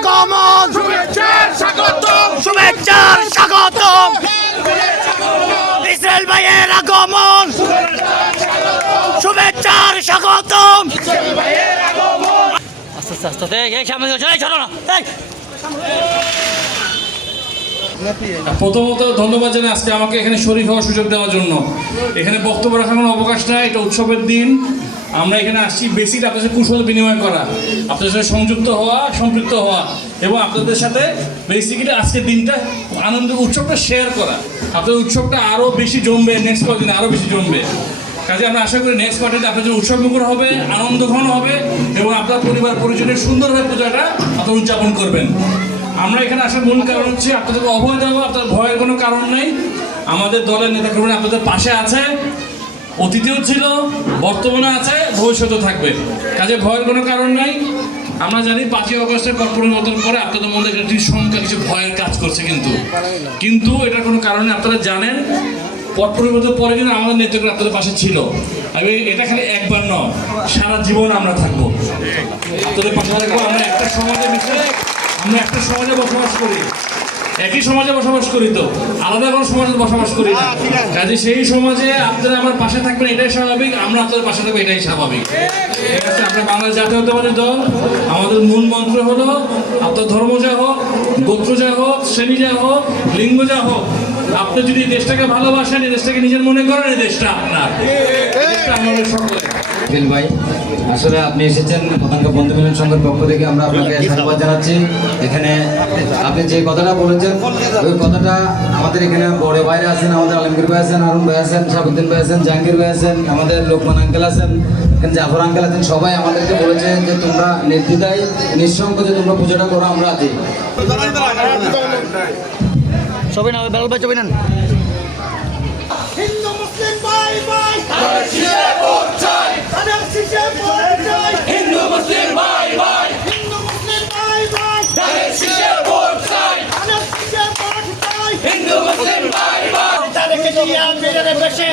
আগমন। শুভেচ্ছার স্বাগতম। শুভেচ্ছার স্বাগতম। ইসরায়েল ভাইয়ের আগমন। শুভেচ্ছার স্বাগতম। আস্তে আস্তে আস্তে এই, এই সামনে চলে চলো না। প্রথমত ধন্যবাদ জানাই আজকে আমাকে এখানে শরীর হওয়ার সুযোগ দেওয়ার জন্য। এখানে বক্তব্য রাখার কোনো অবকাশ নাই এটা উৎসবের দিন। আমরা এখানে আসছি বেসিক আপনাদের সাথে কুশল বিনিময় করা আপনাদের সাথে সংযুক্ত হওয়া, সম্পৃক্ত হওয়া এবং আপনাদের সাথে বেসিক্যালি আজকের দিনটা আনন্দ উৎসবটা শেয়ার করা। আপনাদের উৎসবটা আরও বেশি জমবে নেক্সট কদিন আরও বেশি জমবে। কাজে আমরা আশা করি নেক্সট কোয়ার্টারে আপনাদের উৎসব হবে আনন্দ ঘন হবে এবং আপনার পরিবার পরিজনের সুন্দরভাবে পূজাটা আপনারা উদযাপন করবেন। আমরা এখানে আসার মূল কারণ হচ্ছে আপনাদের অভয় দেওয়া, আপনার ভয়ের কোনো কারণ নেই। আমাদের দলের নেতা কর্মীরা আপনাদের পাশে আছে। অতীতেও ছিল বর্তমানে আছে, ভবিষ্যতেও থাকবে। কাজে ভয়ের কোনো কারণ নাই। আমরা জানি পাঁচই অগস্টের পরিবর্তন করে আপনাদের মধ্যে একটি সংখ্যা কিছু ভয়ের কাজ করছে কিন্তু। কিন্তু এটার কোনো কারণে আপনারা জানেন পট পরে কিন্তু আমাদের নেতৃত্ব আপনাদের পাশে ছিল। আমি এটা খালি একবার নয়, সারা জীবন আমরা থাকব। আপনাদের পাশে থাকব, আমরা একটা সমাজে মিশে, আমরা একটা সমাজে বসবাস করি। একই সমাজে বসবাস করি তো আলাদা কোনো সমাজে বসবাস করি না। কাজে সেই সমাজে আপনারা আমার পাশে থাকবেন এটাই স্বাভাবিক আমরা আপনাদের পাশে থাকব এটাই স্বাভাবিক। ঠিক আছে আমরা বাংলা জাতীয়তাবাদী দল আমাদের মূল মন্ত্র হলো আপনার ধর্ম যা হোক গোত্র যা হোক শ্রেণি যা হোক লিঙ্গ যা হোক আপনি যদি দেশটাকে ভালোবাসেন, এই দেশটাকে নিজের মনে করেন, এই দেশটা আপনার। আমাদের ভাই, আসলে আপনি এসেছেন পতাঙ্গ বন্ধু মিলন সংঘের পক্ষ থেকে, আমরা আপনাকে ধন্যবাদ জানাচ্ছি। এখানে আপনি যে কথাটা বলেছেন, ওই কথাটা আমাদের এখানে বড় ভাইরা আছেন, আমাদের আলমগীর ভাই আছেন আরুন ভাই আছেন শাহাবুদ্দিন ভাই আছেন, জাহাঙ্গীর ভাই আছেন, আমাদের লোকমান আঙ্কেল আছেন, এখানে জাফর আঙ্কেল আছেন, সবাই আমাদেরকে বলেছে যে তোমরা নির্দ্বিধায় নিঃসংকোচে তোমরা পুজোটা করো, আমরা আছি। ছবি না বেলাল ভাই ছবি নেন। হিন্দু মুসলিম ভাই ভাই। হিন্দু মুসলিম ভাই ভাই। হিন্দু মুসলিম ভাই ভাই। হিন্দু মুসলিম ভাই ভাই। দিয়া মেরে বেশে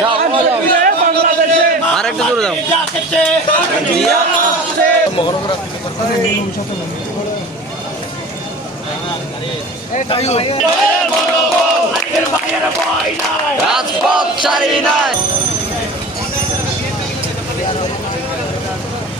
যাচ্ছে দিয়া আসছে রাজপথ ছাড়ি নাই।